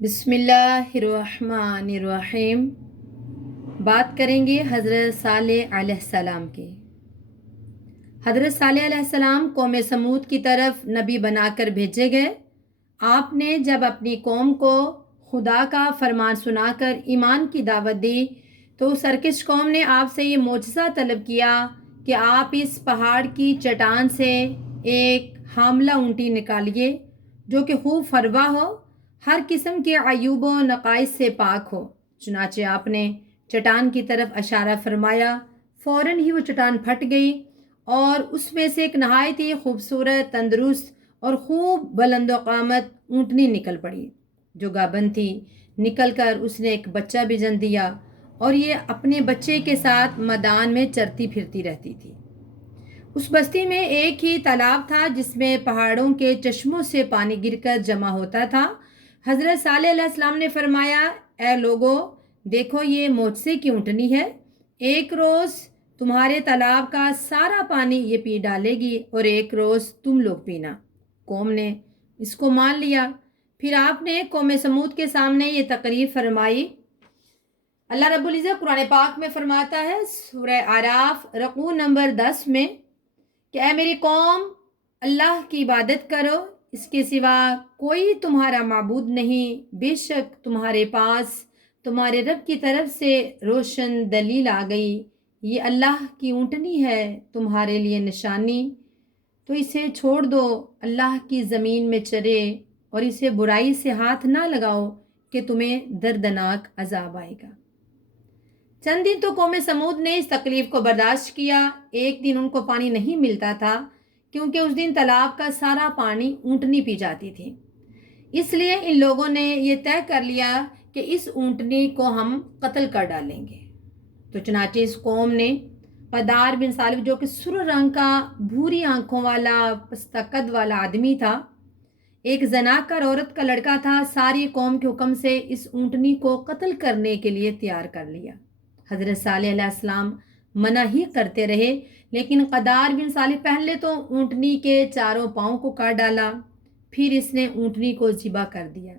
بسم اللہ الرحمن الرحیم۔ بات کریں گے حضرت صالح علیہ السلام کی۔ حضرت صالح علیہ السلام قوم سمود کی طرف نبی بنا کر بھیجے گئے۔ آپ نے جب اپنی قوم کو خدا کا فرمان سنا کر ایمان کی دعوت دی تو اس سرکش قوم نے آپ سے یہ معجزہ طلب کیا کہ آپ اس پہاڑ کی چٹان سے ایک حاملہ اونٹی نکالیے جو کہ خوب فربا ہو، ہر قسم کے عیوب و نقائص سے پاک ہو۔ چنانچہ آپ نے چٹان کی طرف اشارہ فرمایا، فوراً ہی وہ چٹان پھٹ گئی اور اس میں سے ایک نہایت ہی خوبصورت، تندرست اور خوب بلند و قامت اونٹنی نکل پڑی جو گابن تھی۔ نکل کر اس نے ایک بچہ بھی جنم دیا اور یہ اپنے بچے کے ساتھ میدان میں چرتی پھرتی رہتی تھی۔ اس بستی میں ایک ہی تالاب تھا جس میں پہاڑوں کے چشموں سے پانی گر کر جمع ہوتا تھا۔ حضرت صالح علیہ السلام نے فرمایا، اے لوگو، دیکھو یہ معجزے کی اونٹنی ہے۔ ایک روز تمہارے تالاب کا سارا پانی یہ پی ڈالے گی اور ایک روز تم لوگ پینا۔ قوم نے اس کو مان لیا۔ پھر آپ نے قوم سمود کے سامنے یہ تقریر فرمائی۔ اللہ رب العزت قرآن پاک میں فرماتا ہے سورہ اعراف رکوع نمبر 10 میں کہ اے میری قوم، اللہ کی عبادت کرو، اس کے سوا کوئی تمہارا معبود نہیں۔ بے شک تمہارے پاس تمہارے رب کی طرف سے روشن دلیل آ گئی، یہ اللہ کی اونٹنی ہے تمہارے لیے نشانی، تو اسے چھوڑ دو، اللہ کی زمین میں چرے اور اسے برائی سے ہاتھ نہ لگاؤ کہ تمہیں دردناک عذاب آئے گا۔ چند دن تو قوم سمود نے اس تکلیف کو برداشت کیا۔ ایک دن ان کو پانی نہیں ملتا تھا کیونکہ اس دن تالاب کا سارا پانی اونٹنی پی جاتی تھی۔ اس لیے ان لوگوں نے یہ طے کر لیا کہ اس اونٹنی کو ہم قتل کر ڈالیں گے۔ تو چنانچہ اس قوم نے قدار بن صالح، جو کہ سرخ رنگ کا بھوری آنکھوں والا پستہ قد والا آدمی تھا، ایک زناکار عورت کا لڑکا تھا، ساری قوم کے حکم سے اس اونٹنی کو قتل کرنے کے لیے تیار کر لیا۔ حضرت صالح علیہ السلام منع ہی کرتے رہے، لیکن قدار بن صالح پہلے تو اونٹنی کے چاروں پاؤں کو کاٹ ڈالا، پھر اس نے اونٹنی کو ذبح کر دیا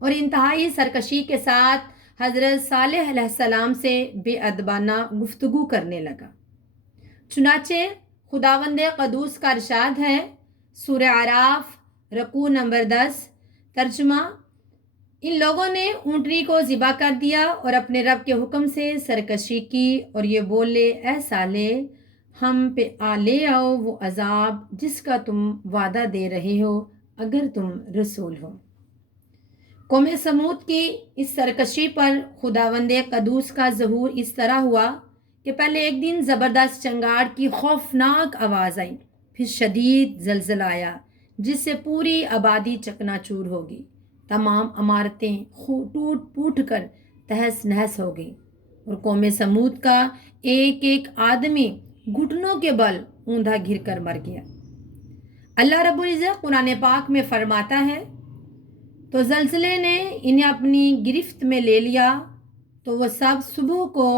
اور انتہائی سرکشی کے ساتھ حضرت صالح علیہ السلام سے بے ادبانہ گفتگو کرنے لگا۔ چنانچہ خداوند قدوس کا ارشاد ہے، سورہ اعراف رکوع نمبر 10، ترجمہ: ان لوگوں نے اونٹنی کو ذبح کر دیا اور اپنے رب کے حکم سے سرکشی کی اور یہ بولے، اے صالح، ہم پہ لے آؤ وہ عذاب جس کا تم وعدہ دے رہے ہو اگر تم رسول ہو۔ قوم سمود کی اس سرکشی پر خداوند قدوس کا ظہور اس طرح ہوا کہ پہلے ایک دن زبردست چنگاڑ کی خوفناک آواز آئی، پھر شدید زلزلہ آیا جس سے پوری آبادی چکنا چور ہو گئی۔ تمام عمارتیں ٹوٹ پھوٹ کر تہس نہس ہو گئی اور قوم سمود کا ایک ایک آدمی گھٹنوں کے بل اوندا گر کر مر گیا۔ اللہ رب العزت قرآن پاک میں فرماتا ہے، تو زلزلے نے انہیں اپنی گرفت میں لے لیا تو وہ سب صبح کو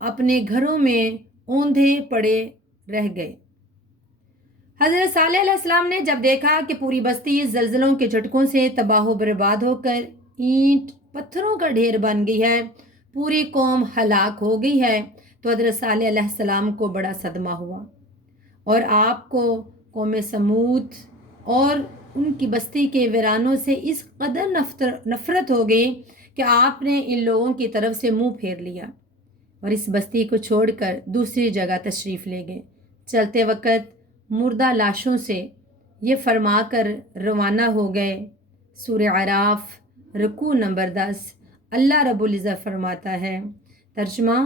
اپنے گھروں میں اوندھے پڑے رہ گئے۔ حضرت صالح علیہ السلام نے جب دیکھا کہ پوری بستی زلزلوں کے جھٹکوں سے تباہ و برباد ہو کر اینٹ پتھروں کا ڈھیر بن گئی ہے، پوری قوم ہلاک ہو گئی ہے، تو حضرت صالح علیہ السلام کو بڑا صدمہ ہوا اور آپ کو قوم سمود اور ان کی بستی کے ویرانوں سے اس قدر نفرت ہو گئی کہ آپ نے ان لوگوں کی طرف سے منہ پھیر لیا اور اس بستی کو چھوڑ کر دوسری جگہ تشریف لے گئے۔ چلتے وقت مردہ لاشوں سے یہ فرما کر روانہ ہو گئے۔ سورہ اعراف رکوع نمبر 10، اللہ رب العزت فرماتا ہے، ترجمہ: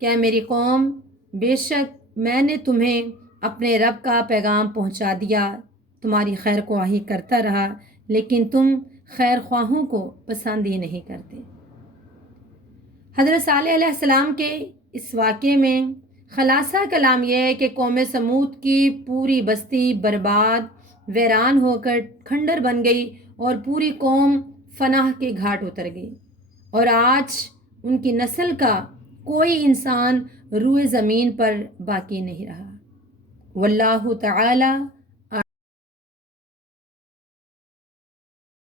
کہ اے میری قوم، بے شک میں نے تمہیں اپنے رب کا پیغام پہنچا دیا، تمہاری خیر خواہی کرتا رہا، لیکن تم خیر خواہوں کو پسند ہی نہیں کرتے۔ حضرت صالح علیہ السلام کے اس واقعے میں خلاصہ کلام یہ ہے کہ قوم سمود کی پوری بستی برباد ویران ہو کر کھنڈر بن گئی اور پوری قوم فناہ کے گھاٹ اتر گئی، اور آج ان کی نسل کا کوئی انسان روئے زمین پر باقی نہیں رہا۔ واللہ تعالی